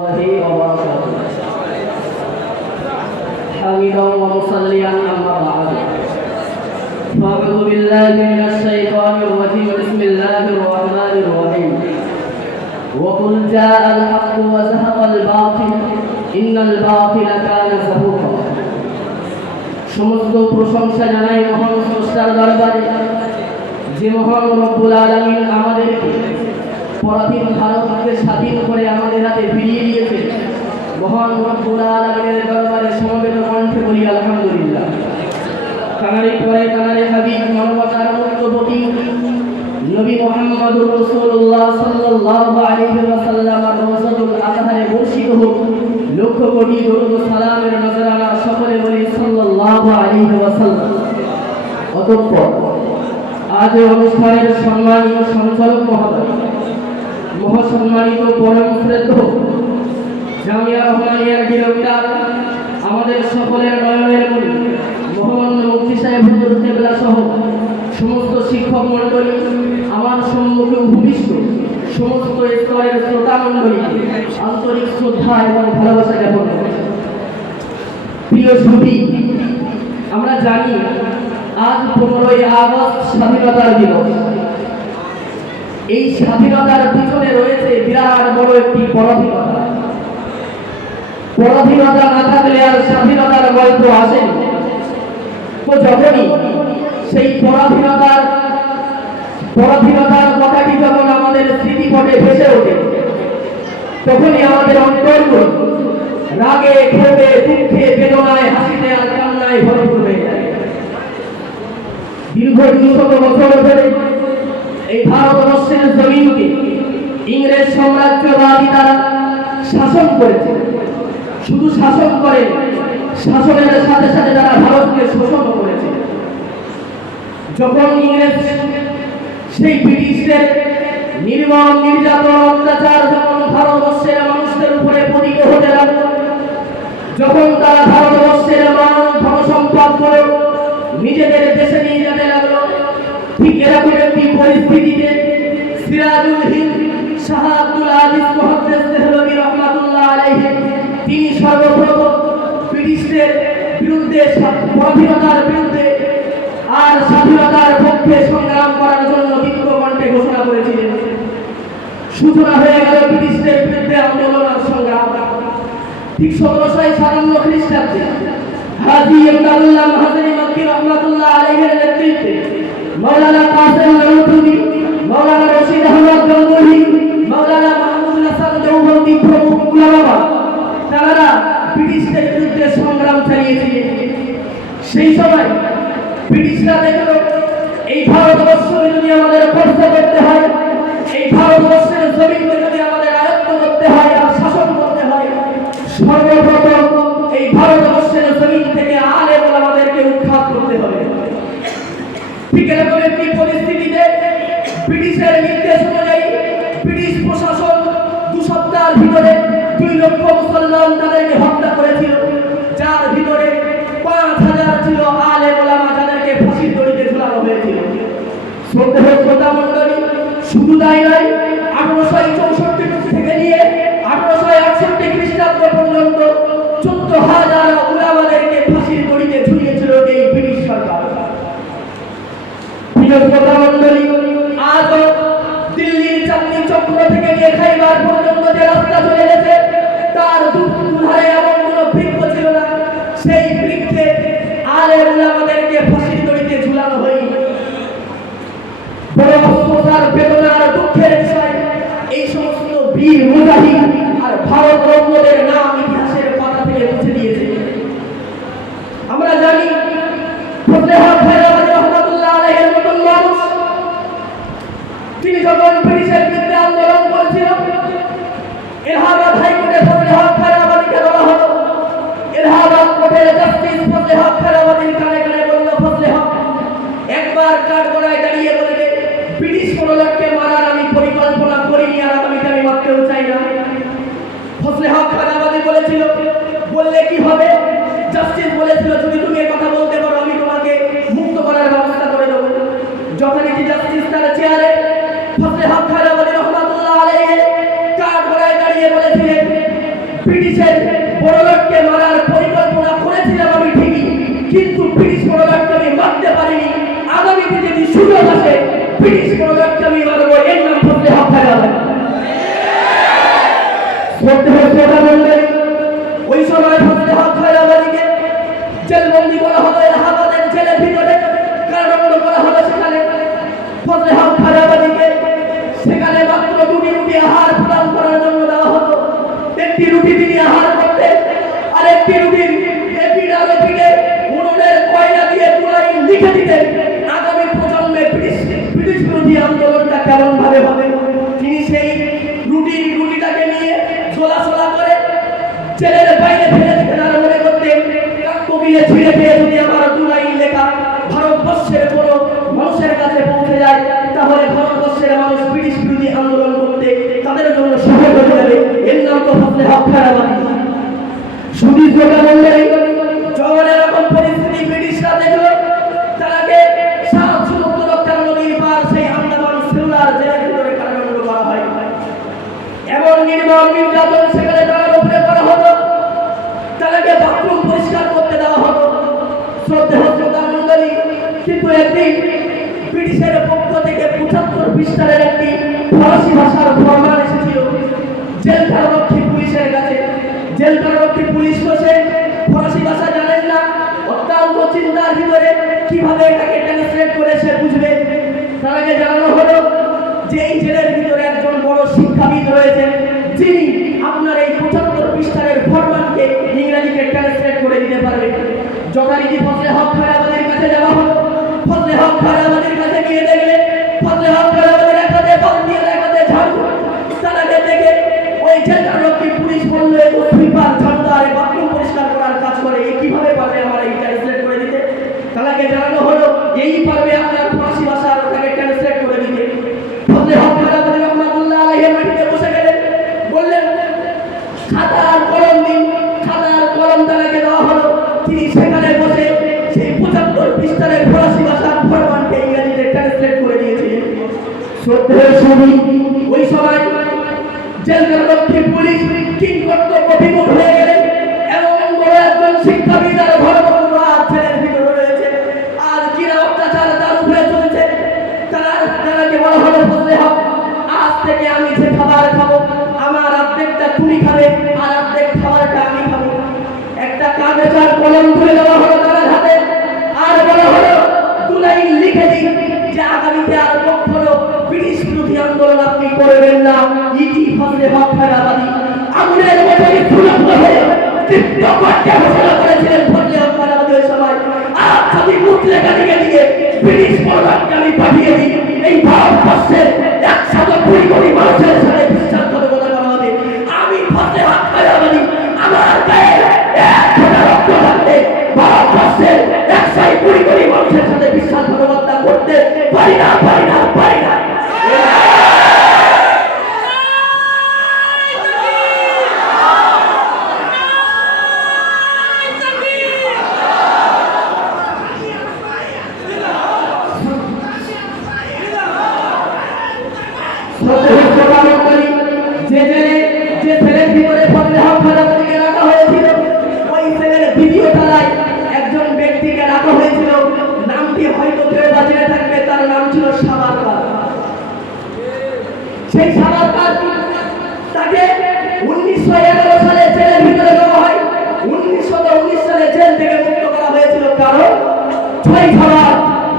الله وبركاته. حمدا ومصليا أما بعد، فأعوذ بالله من الشيطان الرجيم. بسم الله الرحمن الرحيم. وقل جاء الحق وزهق الباطل إن الباطل كان زهوقا। সমস্ত প্রশংসা জানাই মহান স্রষ্টার দরবারে, যে মহান রব্বুল আলামিন আমাদেরকে পরাধীন ভারতকে স্বাধীন করে আমাদের হাতে ফিরিয়ে দিয়েছে। মহান রব্বুল আলামিনের দরবারে সমবেত কণ্ঠে বলি আলহামদুলিল্লাহ। কানারে পরে কানারে হাবিব মানবতার মুক্তবতী নবী মুহাম্মদুর রাসূলুল্লাহ সাল্লাল্লাহু আলাইহি ওয়াসাল্লামের রওজাতুল আতহারে বর্ষিত হোক লক্ষ কোটি দরুদ ও সালামের নজরানা। সকলে বলি সাল্লাল্লাহু আলাইহি ওয়াসাল্লাম। অতঃপর আজ অনুষ্ঠানের সম্মানিত সঞ্চালক মহোদয়, মহাসম্মানিত পরম শ্রদ্ধেয় জামিয়া রহমানিয়ার ডিরেক্টর, আমাদের সকলের নয়নের মণি মোহাম্মদ মুফতি সাহেব হুজুর কেবলা সহ সমস্ত শিক্ষক মণ্ডলী, আমার সম্মুখে উপবিষ্ট সমস্ত স্তরের শ্রোতা মণ্ডলীকে আন্তরিক শ্রদ্ধা এবং ভালোবাসা জ্ঞাপন করছি। প্রিয় সুধী, আমরা জানি আজ 15ই আগস্ট স্বাধীনতার দিবস। এই স্বাধীনতার পিছনে রয়েছে বিরাট বড় একটি পরাধীনতা। পরাধীনতা না থাকলে আর স্বাধীনতার গল্প আসেনি। তো যখনই সেই পরাধীনতার কথাটি যখন আমাদের স্মৃতিপটে ভেসে ওঠে, তখনই আমাদের অন্তরগুলো রাগে, ক্ষোভে, দুঃখে, বেদনায়, হাসিতে আর কান্নায় ভরপুর হয়ে যায়। দীর্ঘ 200 বছর ধরে এই ভারতবর্ষের জমিনকে ইংরেজ সাম্রাজ্যবাদী তারা শাসন করেছে। শুধু শাসন করে, শাসনের সাথে সাথে তারা ভারতকে শোষণ করেছে। যখন ইংরেজ সেই ব্রিটিশদের নির্মম নির্যাতন অত্যাচার যখন ভারতবর্ষের মানুষদের উপরে পতিত হতে লাগলো, যখন তারা ভারতবর্ষের মান ধনসম্পদ করে নিজেদের দেশে নিয়ে যেতে লাগলো, ঠিক এরকম একটি পরিস্থিতিতে সিরাজুল হিন্দ শাহ আব্দুল আজিজ মুহাদ্দিস দেহলভী রহমাতুল্লাহ আলাইহি তিনি সর্বপ্রথম ব্রিটিশদের বিরুদ্ধে, পরাধীনতার বিরুদ্ধে আর স্বাধীনতার পক্ষে সংগ্রাম করার জন্য দীপ্ত কণ্ঠে ঘোষণা করেছিলেন। সূচনা হয়ে গেল ব্রিটিশদের বিরুদ্ধে আন্দোলন আর সংগ্রাম। ঠিক 1757 খ্রিস্টাব্দে হাজী ইমদাদুল্লাহ মাহাজনী মক্কি রহমাতুল্লাহ আলাইহির নেতৃত্বে মাওলানা কাসেম নানুতুবি, মাওলানা রশিদ আহমদ গঙ্গোহী, মাওলানা মাহমুদ হাসান দেওবন্দি প্রমুখ উলামা তারা ব্রিটিশদের বিরুদ্ধে সংগ্রাম চালিয়েছিলেন। সেই সময় ব্রিটিশরা দেখলো এই ভারতবর্ষকে যদি আমাদের কব্জা করতে হয়, এই ভারতবর্ষের জমিনকে যদি আমাদের আয়ত্ত করতে হয় আর শাসন করতে হয়, সর্বপ্রথম এই ভারতবর্ষের জমিন থেকে আলেম ওলামাদেরকে উৎখাত করতে হবে। ঠিক এরকম একটি পরিস্থিতিতে ব্রিটিশের নির্দেশ অনুযায়ী ব্রিটিশ প্রশাসন 2 সপ্তাহের ভিতরে 2 লক্ষ মুসলমান তাদেরকে হত্যা করেছিল, যার ভিতরে 5000 ছিল আলেম ওলামা যাদেরকে ফাঁসির দড়িতে ঝুলানো হয়েছিল। শ্রদ্ধা মণ্ডলী, শুধু তাই নয়, 1864 থেকে নিয়ে 1868 খ্রিস্টাব্দ পর্যন্ত 14000 উলামাদেরকে ফাঁসির দড়িতে ঝুলিয়েছিল এই ব্রিটিশ সরকার। প্রিয় শ্রদ্ধা মণ্ডলী, আজ দিল্লির চাঁদনি চক্র থেকে নিয়ে খাইবার পর্যন্ত যে রাস্তা চলে গেছে, তার দুধারে এমন কোনো বৃক্ষ ছিল না সেই বৃক্ষে আলেম ওলামাদেরকে ফাঁসির দড়িতে ঝুলানো হয়নি। বড় অস্বস্তির, বেদনার, দুঃখের বিষয়, এই সমস্ত বীর মুজাহিদ আর ভারত রত্নদের নাম ইতিহাসের পাতা থেকে মুছে দিয়েছে। আমরা জানি ফজলে হক খায়রাবাদী রহমাতুল্লাহ আলাইহির মতন মানুষ, তিনি যখন ব্রিটিশের বিরুদ্ধে আন্দোলন করেছিলেন, এলাহাবাদ হাইকোর্টে ফজলে হক খায়রাবাদীকে বলা হলো। এলাহাবাদ কোর্টের জাস্টিস ফজলে হক খায়রাবাদীর কানে কানে বলল, ফজলে হক একবার কাঠগড়ায় দাঁড়িয়ে বলবে, ব্রিটিশ কোনো লোককে মারার আমি পরিকল্পনা করিনি আর আগামীতে আমি মারতেও চাই না। ফজলে হক খায়রাবাদী বলেছিল, বললে কি হবে? জাস্টিস বলেছিল, যদি তুমি এই কথা বলতে পারো আমি তোমাকে মুক্ত করার ব্যবস্থা করে দেবো। যথারীতি জাস্টিস তার চেয়ারে ফজলে হক খায়রাবাদী রহমাতুল্লাহ আলাইহি কাঠগড়ায় দাঁড়িয়ে বলেছিলেন, কিন্তু ব্রিটিশ পররাষ্ট্রকে আমি মারতে পারিনি। আগামীতে যদি সুযোগ আসে ব্রিটিশ পররাষ্ট্রকে আমি মারবো, এর নাম ফজলে হক খায়রাবাদী। ওই সময় ফজলে হক খায়রাবাদীকে জেলবন্দি করা হলো, এলাহাবাদের জেলের ভিতরে কারাদণ্ড করা হলো। সেখানে ফজলে হক খায়রাবাদীকে সেখানে মাত্র দুটি রুটি আহার প্রদান করার জন্য দেওয়া হতো। একটি রুটি তিনি আহার করতেন, আর একটি রুটি উনুনের কয়লা দিয়ে পুরাই লিখে দিতেন আগামী প্রজন্মে ব্রিটিশ বিরোধী আন্দোলনটা কেমন ভাবে হবে। তিনি সেই রুটিটাকে নিয়ে চলাচলা করে জেলের বাইরে ফেলে দিতেন, আর মনে করতেন কবিলে ছিঁড়ে খেয়ে যদি আমার দুলাই লেখা ভারতবর্ষের কোনো মানুষের কাছে পৌঁছে যায়, তাহলে ভারতবর্ষের মানুষ ব্রিটিশ বিরোধী আন্দোলন করতে তাদের জন্য সহজ হয়ে যাবে। এর নাম তো ফজলে হক খায়রাবাদী। সুদীপ মন্ডলী, যখন এরকম পরিস্থিতি ব্রিটিশরা দেখলো, তাকে সাত সমুদ্র রক্ষার নদীর পার সেই আন্দামান সেলুলার জেলের ভিতরে কারাদণ্ড করা হয়। এমন নির্মম নির্যাতন সেখানে তার উপরে করা হতো, তাকে বাথরুম পরিষ্কার করতে দেওয়া হতো। শ্রদ্ধা মন্ডলী, কিন্তু একদিন ব্রিটিশের পক্ষ থেকে 75 পৃষ্ঠার একটি ফরাসি ভাষার ফরমান এসেছিল জেল কারারক্ষী পুলিশের কাছে। জেল কারারক্ষী পুলিশ বসে ফরাসি ভাষা জানেন না, অত্যন্ত চিন্তার ভিতরে কিভাবে এটাকে ট্রান্সলেট করে সে বুঝবে। তাকে জানানো হলো যে এই জেলের ভিতরে একজন বড় শিক্ষাবিদ রয়েছেন, যিনি আপনার এই 75 পৃষ্ঠার ফরমানকে ইংরেজিতে ট্রান্সলেট করে দিতে পারবে। যথারীতি ফজলে হক খায়রাবাদীর কাছে যাওয়া হলো। ফজলে হক খায়রাবাদীর কাছে গিয়ে দেখলে ফজলে হক খায়রাবাদীর একাতে বল দিয়ে একাতে ঝাড়ু তাকে দেখে ওই জেল কারারক্ষী পুলিশ বলল, ও সুইপার ঝাড়ুদার বাথরুম পরিষ্কার করার কাজ করে, এ কিভাবে পারবে আমার এই ট্রান্সলেট করে দিতে। তাকে জানানো হলো এই পারবে আপনার ফরাসি ভাষার ওটাকে ট্রান্সলেট করে দিতে। ফজলে হক খায়রাবাদী রহমাতুল্লাহ আলাইহি মাটিতে বসে গেলেন, বললেন খাতা আর কলম দিন। খাতা আর কলম তাকে দেওয়া হলো। তিনি সেখানে বসে সেই 75 পৃষ্ঠার ফরাসি ভাষার ফরমানকে ইংরেজিতে ট্রান্সলেট করে দিয়েছিলেন। শ্রদ্ধেয় সুধী, ওই সময় জেল কারারক্ষী পুলিশ কিং কর্তব্য বিমূঢ় হয়ে গেলেন। এমন বড় একজন শিক্ষাবিদ আর ধর্মগুরু আর জেলের ভিতরে রয়েছে, আর কিরা অত্যাচার তার উপরে চলছে। তাকে বলা হলো, ফজলে হক, আজ থেকে আমি যে খাবার খাবো আমার অর্ধেকটা তুমি খাবে, আর অর্ধেক খাবারটা আমি খাবো। একটা কাগজ আর কলম তুলে দেওয়া হলো তার হাতে, আর বলা হলো দুলাই লিখে দিন যে আগামীতে আর কখনো ব্রিটিশ বিরোধী আন্দোলন আপনি করবেন না। ইতি ফজলে হক খায়রাবাদী। আগুনের মধ্যে ফুলন্ত হয়ে তৃপ্ত করতে ঘোষণা করেছিলেন ফজলে হক খায়রাবাদী ওই সময়, আর যদি মুতলেখা দিকে দিয়ে ব্রিটিশ পররাষ্ট্রকে আমি পাঠিয়ে দিই, এই ভারতবর্ষের 120 কোটি মানুষের সাথে বিশ্বাসঘাতকতা করা হবে। আমি ফজলে হক খায়রাবাদী আমার গায়ে এক ফোঁটা রক্ত থাকতে ভারতবর্ষের 120 কোটি মানুষের সাথে বিশ্বাসঘাতকতা করতে পারি না, পারি না, পারি না। যে ছেলের ভিতরে ফজলে হক খায়রাবাদীকে রাখা হয়েছিল, ওই ছেলের দ্বিতীয় তলায় একজন ব্যক্তিকে রাখা হয়েছিল। নামটি হয়তো কেউ বাজিয়ে থাকবে, তার নাম ছিল সাবারকার। সেই সাবারকার তাকে 1911 সালে জেলের ভিতরে দেওয়া হয়। 1919 সালে জেল থেকে মুক্ত করা হয়েছিল, কারণ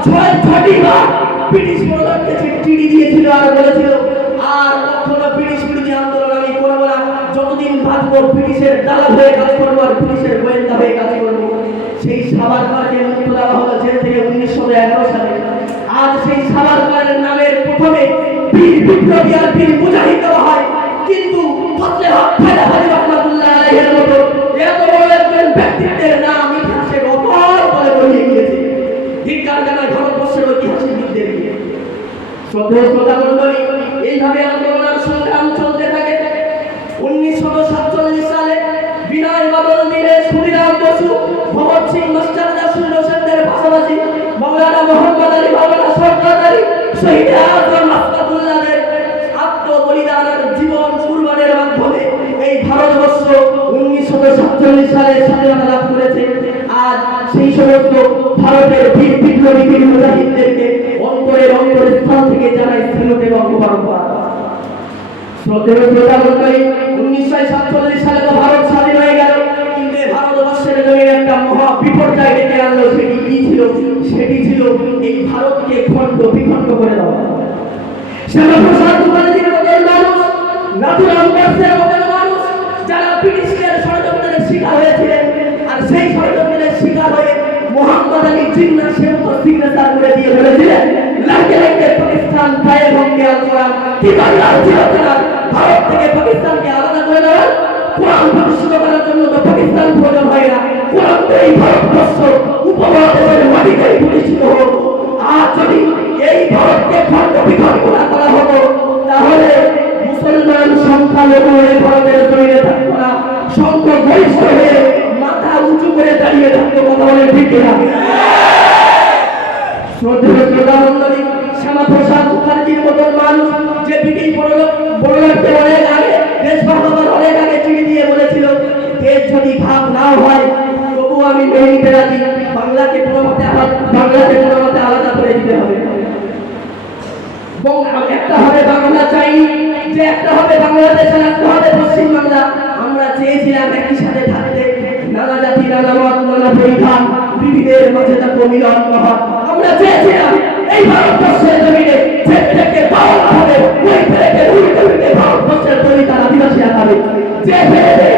6টি বার ব্রিটিশ পররাষ্ট্রকে চিঠি দিয়েছিল আর বলেছিল আর কখনো ব্রিটিশ বিরোধী আন্দোলন আমি করবো না, যতদিন বাঁচবো ব্রিটিশের দালাল হয়ে কাজ করবো আর ব্রিটিশের গোয়েন্দা হয়ে কাজ করবো। সেই সাবারকারকে মুক্ত দেওয়া হলো জেল থেকে 1911 সালে। আজ সেই সাবারকারের নামের প্রথমে বীর বিপ্লবী আর বীর মুজাহিদ দেওয়া হয়, কিন্তু ফজলে হক খায়রাবাদী রহমাতুল্লাহ আলাইহির মতো এত বড় একজন ব্যক্তিত্বের নাম ইতিহাসের অপর বলে বহিয়ে গিয়েছে। ধিক্কার জানায় ভারতবর্ষের ঐতিহাসিকদের। শ্রদ্ধা মন্ডলী, এইভাবে আন্দোলনের সংগ্রাম চলতে থাকে। 1947 সালে বিনয় বাদল দীনেশ, ক্ষুদিরাম বসু, ভগৎ সিং, মাস্টার নাসির হোসেনদের পাশাপাশি মাওলানা মোহাম্মদ আলী, মাওলানা শওকত আলী, শহীদ আজম আসফাকুল্লাহদের আত্মবলিদানের জীবন কুরবানের মাধ্যমে এই ভারতবর্ষ 1947 সালে স্বাধীনতা লাভ করেছে। আর সেই সমস্ত বিপ্লবীদের মুজাহিদদেরকে অন্তরের স্থান থেকে জানাই স্যালুট এবং মোবারকবাদ। শ্রদ্ধেয় প্রধানমন্ত্রী, 1947 সালে তো ভারত স্বাধীন হয়ে গেল, কিন্তু ভারতবর্ষের জমিনে একটা মহা বিপর্যয় ডেকে আনলো। সেটি কি ছিল? সেটি ছিল এই ভারতকে খণ্ড বিখণ্ড করে দেওয়া। শ্যামাপ্রসাদ মুখার্জির মতো মানুষ, নাথুরাম গোডসের মতো মানুষ, যারা ব্রিটিশদের ষড়যন্ত্রের শিকার হয়েছিলেন, আর সেই ষড়যন্ত্রের শিকার হয়ে মোহাম্মদ আলী জিন্নাহ সে মতো সিগনেচার করে দিয়ে বলেছিলেন, লাখে লাখে পাকিস্তান গায়ে ভঙ্গে আলকোরআন কি বাংলার চিরতরে ভারত থেকে পাকিস্তানকে আলাদা করে দেওয়া। কোরআন প্রতিষ্ঠিত করার জন্য তো পাকিস্তান প্রয়োজন হয় না, কোরআন তো এই ভারতবর্ষ উপমহাদেশের মাটিতেই প্রতিষ্ঠিত হোক। আর যদি এই ভারতকে খণ্ড বিখণ্ড করা হতো, তাহলে মুসলমান সংখ্যালঘু এই ভারতের জমিনে থাকতো না, সংখ্যাগরিষ্ঠ হয়ে মাথা উঁচু করে দাঁড়িয়ে থাকতো। কথা বলে ঠিক কিনা? শ্রদ্ধেয় প্রধানমন্ত্রী, শ্যামাপ্রসাদ মুখার্জির মতো মানুষ যে ব্রিটিশ বড়লোককে অনেক আগে, দেশ ভাগ হবার অনেক আগে চিঠি দিয়ে বলেছিল, দেশ যদি ভাগ না হয় তবু আমি মেনে নিতে রাজি, বাংলাকে কোনো মতে আলাদা করে দিতে হবে। এবং একটা হবে বাংলা চাইনি, যে একটা হবে বাংলাদেশ আর একটা হবে পশ্চিম বাংলা। আমরা চেয়েছিলাম একই সাথে থাকতে, নানা জাতি নানা মত নানা পরিধান, বিবিধের মাঝে থাকবো মিলন মহৎ। আমরা চেয়েছিলাম এই ভারতবর্ষের জমিনে যে থেকে পাওয়া হবে, ওই থেকে উল্টে উল্টে ভারতবর্ষের জমিদার আদিবাসীরা খাবে, যে পেলেতে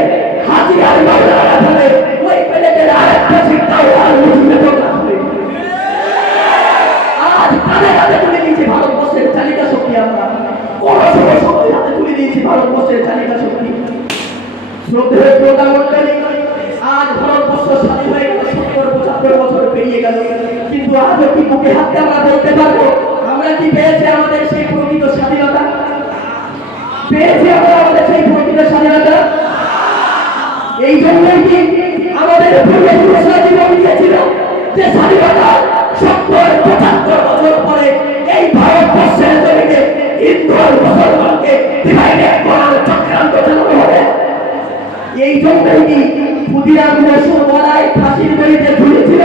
হাজি আর বাংলারা খাবে, ওই পেলেতে আরেকটা শিক্ষাও আর মুসলিমে বাংলা খাবে। আজ তাদের হাতে তুলে দিয়েছি ভারতবর্ষের চালিকা শক্তি, আমরা কোন শক্তি হাতে তুলে দিয়েছি ভারতবর্ষের চালিকা শক্তি। শ্রদ্ধেয় প্রধানমন্ত্রী, আজ ভারতবর্ষ স্বাধীন হয়ে গেল, 70-75 বছর পেরিয়ে গেল, কিন্তু আজও কি বুকে হাতে আমরা বলতে পারবো আমরা কি পেয়েছি আমাদের সেই প্রকৃত স্বাধীনতা? পেয়েছি আমরা আমাদের সেই প্রকৃত স্বাধীনতা? এই জন্যই কি আমাদের পূর্বপুরুষরা জীবন দিয়েছিল যে স্বাধীনতা 70-75 বছর পরে এই ভারতবর্ষের জমিনে হিন্দু আর মুসলমানকে ডিভাইডেড করার চক্রান্ত চালানো হবে। এই জন্যই কি ক্ষুদিরাম বসু বলাই ফাঁসির দড়িতে ঝুলেছিল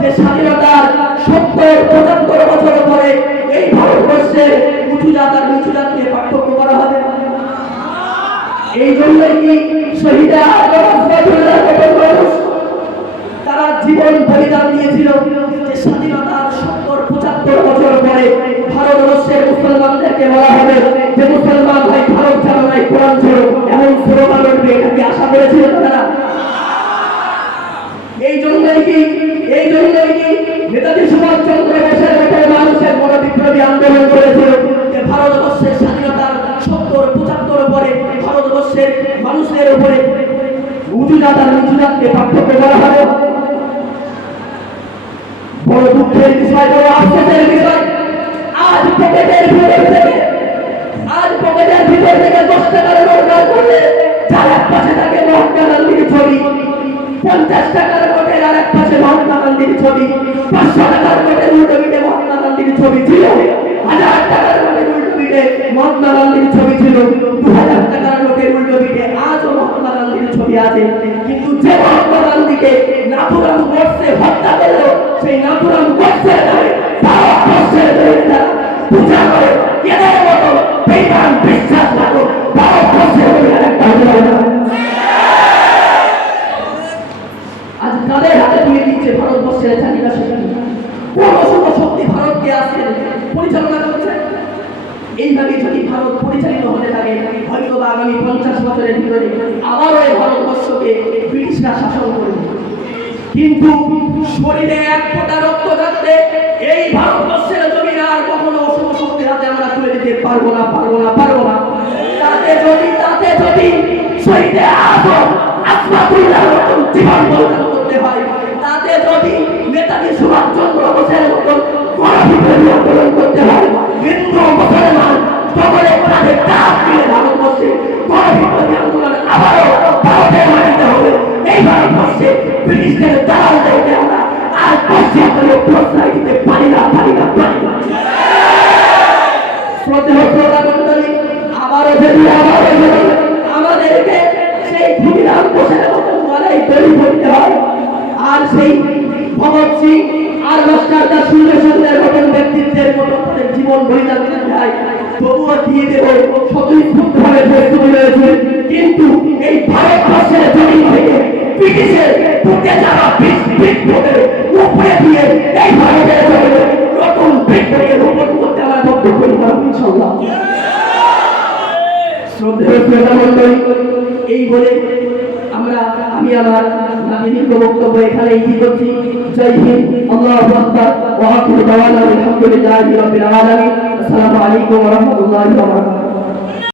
যে স্বাধীনতার 70-75 বছর পরে এই ভারতবর্ষের উঁচু জাত আর নিচু জাতকে পার্থক্য করা হবে। এই জন্যই কি শহীদা মানুষ তারা জীবন বলিদান দিয়েছিল যে স্বাধীনতার 70-75 বছর পরে ভারতবর্ষের মুসলমানদেরকে বলা হবে যে মুসলমান ভাই ভারত ছাড়ো নাই কোরআন ছাড়ো, এমন স্লোগান উঠবে। এটাকে আশা করেছিল তারা? এই জন্যই কি নেতাজি সুভাষচন্দ্র বোসের মতো মানুষের বড় বিপ্লবী আন্দোলন করেছিল যে ভারতবর্ষের স্বাধীনতার 70-75 পরে ভারতবর্ষের মানুষের উপরে উঁচু জাত আর নিচু জাতকে পার্থক্য করা হবে। বড় দুঃখের বিষয়, বড় আফসোসের বিষয়, আজ পকেটের ভিতর থেকে 10 টাকার নোট বার করলে যার এক পাশে থাকে মহাত্মা গান্ধীর ছবি, 50 টাকার নোটের আর এক পাশে মহাত্মা গান্ধীর ছবি, 500 টাকার নোটের উল্টো পিঠে মহাত্মা গান্ধীর ছবি ছিল, 1000 টাকার নোটের উল্টো পিঠে মহাত্মা গান্ধীর ছবি ছিল, 2000 টাকার নোটের উল্টো পিঠে আজও মহাত্মা গান্ধীর ছবি আছে। কিন্তু যে মহাত্মা গান্ধীকে নাথুরাম গোডসে হত্যা করলো, সেই নাথুরাম গোডসের নামে ভারতবর্ষের জমিদার পূজা করে এদের মতো বেঈমান বিশ্বাস রাখো ভারতবর্ষের জমিদার একটা হতে পারে না। আজ তাদের হাতে তুলে দিচ্ছে ভারতবর্ষের চালিকা শক্তি। কোন শুভ শক্তি ভারতকে আজকে পরিচালনা করছে? এইভাবে যদি ভারত পরিচালিত হতে থাকে, হয়তো বা আগামী 50 বছরের ভিতরে আবারও এই ভারতবর্ষকে ব্রিটিশরা শাসন করবে। কিন্তু শরীরে এক ফোঁটা রক্ত থাকতে এই ভারতবর্ষের জমিনে আর কখনো অশুভ শক্তির হাতে আমরা তুলে দিতে পারবো না। তাতে যদি শহীদে আজম আসমাতুল্লাহর মতন জীবন বলিদান করতে হয়, তাতে যদি নেতাজি সুভাষচন্দ্র বোসের মতন গণবিপ্লবী আন্দোলন করতে হয়, হিন্দু মুসলমান সকলে কাঁধে কাঁধ মিলে ভারতবর্ষে গণবিপ্লবী আন্দোলন আবারও ভারতের মাটিতে হবে। এই ভারতবর্ষে ব্রিটিশদের দালাল দেখতে আমরা আর পশ্চিম প্রশ্রয় দিতে পারি না। শ্রদ্ধেয় প্রধানমন্ত্রী, আবারও যদি আমাদেরকে সেই ক্ষুদিরাম বোসের মতো গলায় দড়ি ধরতে হয়, আর সেই ভগৎ সিং আর মাস্টারটা সূর্য চন্দ্রের মতন ব্যক্তিত্বের মতন তাদের জীবন বলিদান দিতে চায়, তবুও দিয়ে দেব স্বতঃস্ফূর্তভাবে প্রস্তুত রয়েছে। কিন্তু এই ভারতবর্ষের জমিন থেকে ব্রিটিশের বুকে যারা বিপ্লবের উপরে দিয়ে এই ভারতের জমিনে নতুন বিপ্লবকে রোপণ করতে আমরা বদ্ধ করি ইনশাআল্লাহ। শ্রদ্ধেয় শ্রোতামণ্ডলী, এই বলে আমি আমার দীর্ঘ বক্তব্য এখানে ইতি করছি। জয় হিন্দ, আল্লাহু আকবার, ওয়া আখিরু দাওয়ানা আলহামদুলিল্লাহি রাব্বিল আলামিন। আসসালামু আলাইকুম ওয়া রাহমাতুল্লাহি ওয়া বারাকাতুহু।